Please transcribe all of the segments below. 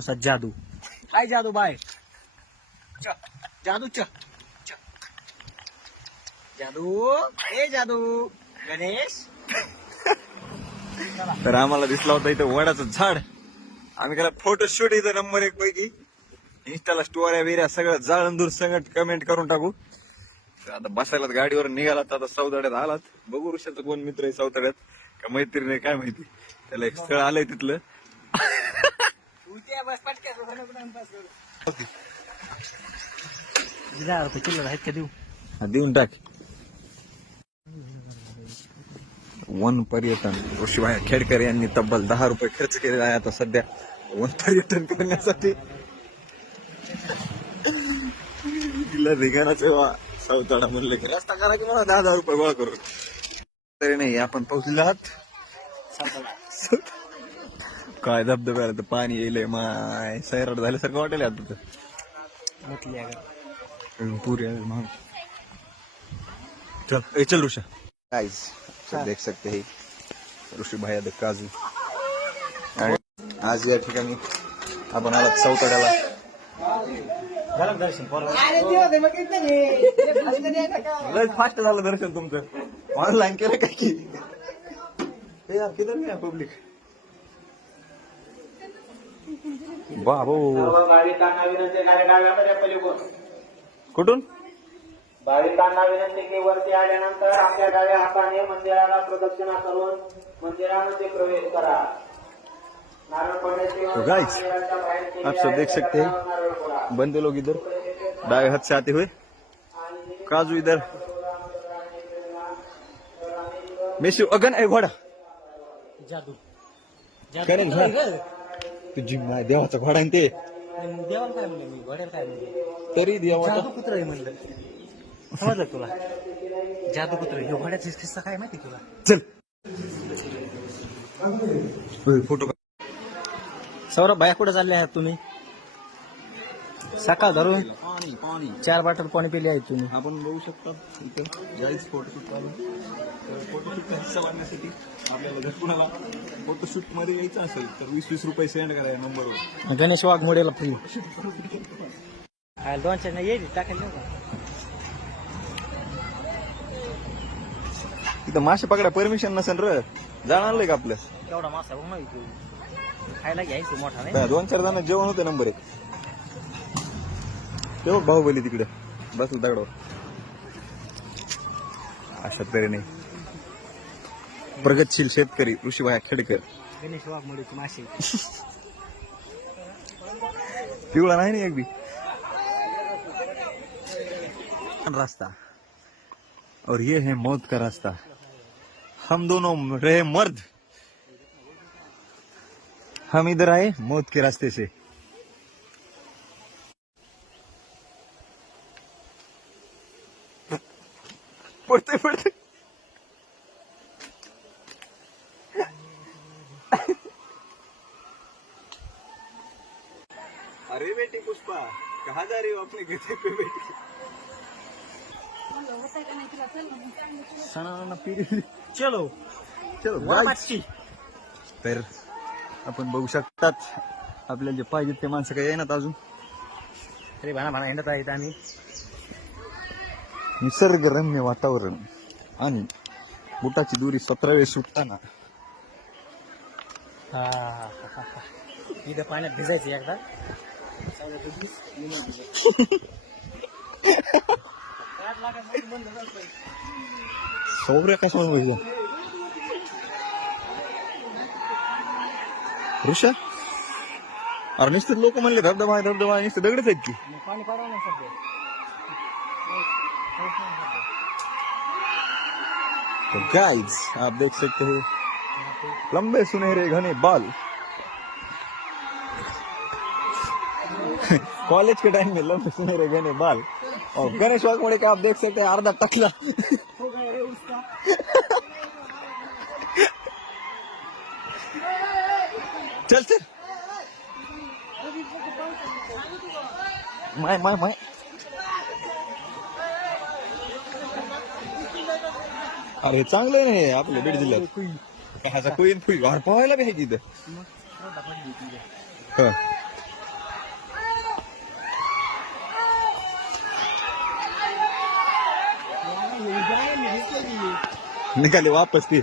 सा जादू। काय जादू बाय। जादू च. जादू ए जादू गणेश। तर आम्हाला दिसला होता इथं वडाचं झाड. आम्ही त्याला फोटो शूट इथं नंबर एक पैकी. इंस्टाला स्टोऱ्या बिऱ्या सगळं जाळून दूर संगत कमेंट करून टाकू. आता बसायला गाडीवर निघालात आता सौदाड्यात आलात. बघू ऋषाचा कोण मित्र आहे सौदाड्यात. का मैत्रीण आहे काय माहिती. त्याला एक स्थळ आलंय तिथलं. रुपये चिल्लर आहेत का देऊ देऊन टाक. वन पर्यटन. ऋषीभाई खेडकर यांनी तब्बल दहा रुपये खर्च केलेला आहे आता सध्या. वन पर्यटन करण्यासाठी. तिला रिगाणाचं सावताडा म्हणलं की रस्ता करा की मला दहा दहा रुपये गोळा करून. तरी नाही आपण पोहोचले आहात. काय धबधब्याला तर पाणी येईल माय. सैराट झाल्यासारखं वाटेल आता तर. म्हटली अगं पूरे महान चल ए चल ऋषा. गाइस सब देख सकते हैं ऋषी भाई द काजू. आणि आज या ठिकाणी आपण आलात चौतड्याला. झालं दर्शन? लय फास्ट झालं दर्शन तुमचं. ऑनलाईन केलं काय की? किधर पब्लिक बाबो भाविकांना विनंती कार्य डाव्यामध्ये पलीकडून कुठून भाविकांना विनंती की वरती आल्यानंतर आपल्या डाव्या हाताने मंदिराला प्रदक्षिणा करून मंदिरामध्ये प्रवेश करा guys, आप सब देख सकते हैं बंदे लोग इधर दाएं हाथ से आते हुए काजू इधर मेशू अगन ए घोडा जादू घोडा तुझी माय देवाचा घोडा आहे ते. देवाला काय म्हणलं मी? घोड्याला काय म्हणलं? तरी देवाचा जादू कुत्र आहे म्हणलं. समजलं तुला? जादू कुत्र ह्यो घोड्याचा किस्सा काय माहिती तुला? चल. फोटो सौरभ भाया कुठे चालले आहात तुम्ही? सकाळ धरून? पाणी पाणी. चार बॉटल पाणी पिले आहेत तुम्ही. आपण बघू शकता इथं जायच फोटोशूट चालू. तर फोटोशूटचा हिस्सा वाढण्यासाठी आपल्याला जर कुणाला फोटोशूटमध्ये यायचं असेल तर वीस वीस रुपये सेंड करा या नंबरवर गणेश वाघमोडेला फ्री दोन चार नाही येईल टाकायला? इथं मासे पकडा परमिशन नसेल र. जाण आणलंय का आपलं? केवढा मासा बघ ना इथे. खायला घ्यायचं मोठा नाही. दोन चार जण जेवण होते नंबर एक. तेव्हा बाहुबली तिकडे. बसलं दगडावर. अशा तऱ्हेने. प्रगतशील शेतकरी ऋषीभाया खेडकर. गणेश वाघमोडेचे मासे पिवळा नाही ना एक बी? रास्ता. और ये है मौत का रास्ता. हम दोनों रहे मर्द. हम इधर आए मौत के रास्ते से. पढ़ते पढ़ते अरे बेटी पुष्पा कहा जा रही हो अपने गधे पे बेटी? सणाना चलो. चलो वापाची. तर आपण बघू शकतात आपल्याला जे पाहिजे ते माणसं काही येणार अजून. तरी भाना भाना हिंडत आहेत आम्ही. निसर्गरम्य वातावरण आणि बुटाची दुरी सतरावे सुटताना. हा, हा, हा, हा. इथं पाण्यात भिजायचं एकदा. सौर्य कशाला पाहिजे ऋषा अरे नुसते लोक म्हणले धबधबा आहे धबधबा आहे नुसते दगडच आहेत की. पाणी पडावं ना सध्या. तो गाइस आप देख सकते हो। लंबे सुनहरे घने बाल। कॉलेज के टाइम में लंबे सुनहरे घने बाल। और गणेश वाघमोड़े का आप देख सकते हैं अर्धा टकला। चल चल। माय माय माय। अरे चांगलं नाही आपले बीड जिल्ह्यात ह्याचा कोईन फुई अरे पोहायला बी आहे तिथं निकाले वापस ती.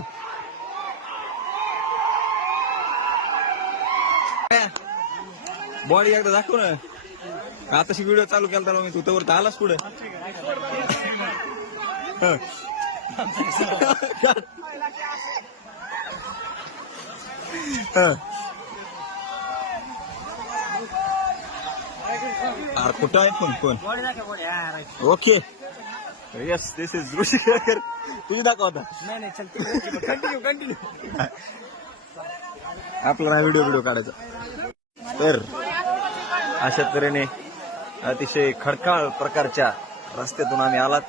बॉडी एकदा दाखव ना. आताशी व्हिडिओ चालू केला मी तू तर आलास पुढे. अरे कुठं आहे phone phone okay. Yes this is Rishi Kelkar तुझी दाखव आता. नाही नाही चल कंटिन्यू कंटिन्यू आपला नाही व्हिडिओ व्हिडिओ काढायचा. तर अशा तऱ्हेने अतिशय खडकाळ प्रकारच्या रस्त्यातून आम्ही आलात.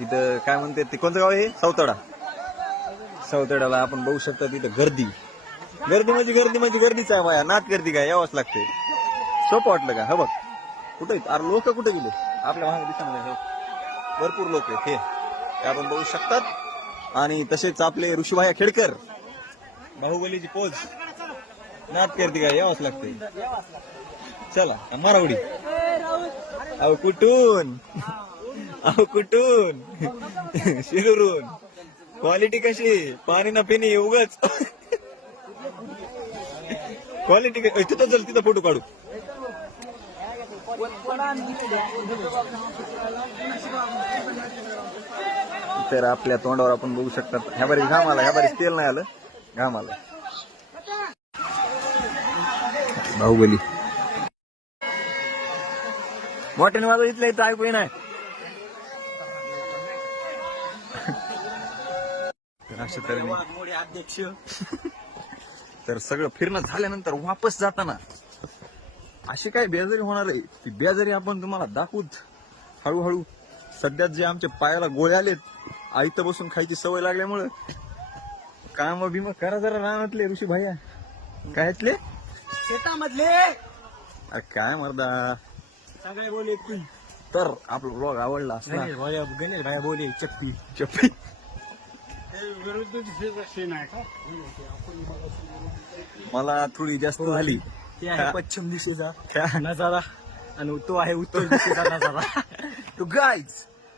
इथं काय म्हणते ते कोणतं गाव आहे हे? सावतडा. सावतड्याला आपण बघू शकता तिथं गर्दी. गर्दी म्हणजे गर्दी म्हणजे गर्दीच आहे माया. नात गर्दी काय? यावंच लागते सोपं वाटलं का? हा बघ. कुठे अरे लोक कुठे गेले? आपल्या महाग दिसणार हे भरपूर लोक आहेत हे. ते आपण बघू शकतात. आणि तसेच आपले ऋषीभाया खेडकर. बाहुबलीची पोज. नात गर्दी काय? यावंच लागते चला मारावडी. अहो कुठून? अहो कुठून? शिरूरून क्वालिटी कशी? पाणी ना पिणी उगच. क्वालिटी तिथं चल तिथं फोटो काढू. तर आपल्या तोंडावर आपण बघू शकतात. ह्या बारीक घाम आला ह्या बारीच तेल नाही आलं घाम आलं बाहुबली. मोठ्याने वाजव इथलं इथं ऐकू नाही तर अशा तऱ्हेने मोठे अध्यक्ष. तर सगळं फिरणं झाल्यानंतर वापस जाताना अशी काय बेजारी होणार आहे? ती बेजारी आपण तुम्हाला दाखवूत हळूहळू सध्या जे आमच्या पायाला गोळे आलेत आईत बसून खायची सवय लागल्यामुळं काम बिम करा जरा रानातले ऋषी भैया. कायतले शेतामधले. काय मर्दा. सगळे बोले तर आपला ब्लॉग आवडला असला गणेश भाया गणेश भाया बोले चप्पी. चप्पी. मला थोडी जास्त झाली. ते आहे पश्चिम दिशेचा काय? नजारा आणि तो आहे उत्तर दिशेचा नजारा. तो गाईज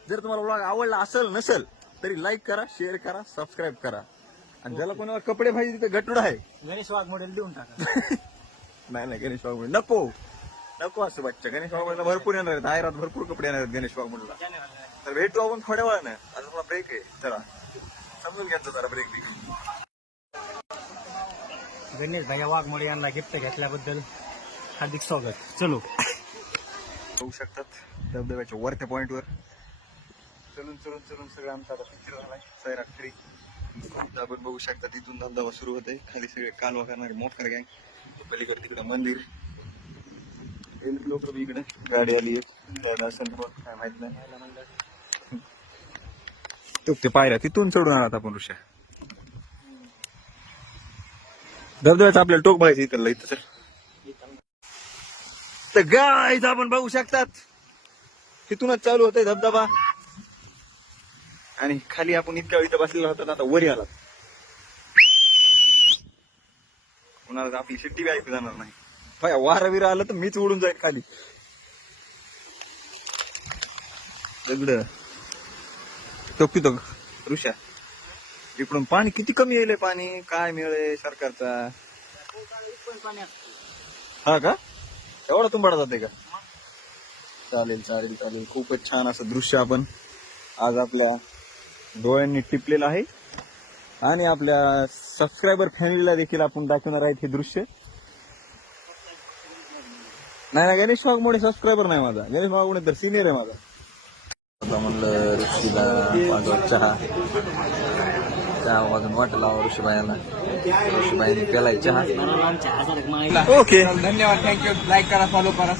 जर तुम्हाला ब्लॉग आवडला असेल नसेल तरी लाईक करा शेअर करा सबस्क्राईब करा. आणि ज्याला कोणाला कपडे पाहिजे तिथे गटूड आहे. गणेश वाघ मॉडेल देऊन टाका. नाही नाही गणेश वाघ नको. नको असं बच्चा गणेश वाघ भरपूर येणार आहेत. आयरात भरपूर कपडे येणार आहेत गणेश वाघ तर भेटू आपण थोड्या वेळानं. आता मला ब्रेक आहे. चला. समजून घ्यायचं जरा ब्रेक गणेश भाया वाघमोडे यांना गिफ्ट घेतल्याबद्दल हार्दिक स्वागत. चलो. बघू शकतात धबधब्याच्या वरच्या पॉइंटवर चलून चलून चलून सगळं आमचा आता पिक्चर झालाय. सैराट फ्री आपण बघू शकता तिथून धबधबा सुरू होत आहे खाली सगळे कालवा करणारे मोठकर गँग पलीकडे तिकडे मंदिर. लोक इकडे गाडी आली असेल कोण काय माहीत नाही तो ते पायऱ्या तिथून चढून आलात आपण ऋषा. धबधब्याचा आपल्याला टोक बघायचं इथं इथं सर तर गाईज आपण बघू शकतात तिथूनच चालू होतंय धबधबा. आणि खाली आपण इतक्या वेळ इथं बसलेला होता आता वरी आला कुणाला आपली शिट्टी बी ऐकू जाणार नाही. भया वारा आलं तर मीच उडून जाईल खाली. दगड. तो कितो ऋषा. इकडून पाणी किती कमी येईल पाणी? काय मिळेल सरकारचा? हा का? एवढा तुंबाडा जाते का? चालेल चालेल चालेल. खूपच छान असं दृश्य आपण आज आपल्या डोळ्यांनी टिपलेलं आहे. आणि आपल्या सबस्क्रायबर फॅमिलीला देखील आपण दाखवणार आहेत हे दृश्य. नाही ना गणेश वाघमोडे सबस्क्रायबर नाही माझा. गणेश वाघमोडे तर सिनियर आहे माझा. आता म्हणलं ऋषीला वाजवत चहा. चहा वाजून वाटला ऋषीबाईला ऋषीबाईने. पेलाय चहा. ओके धन्यवाद थँक्यू लाईक करा फॉलो करा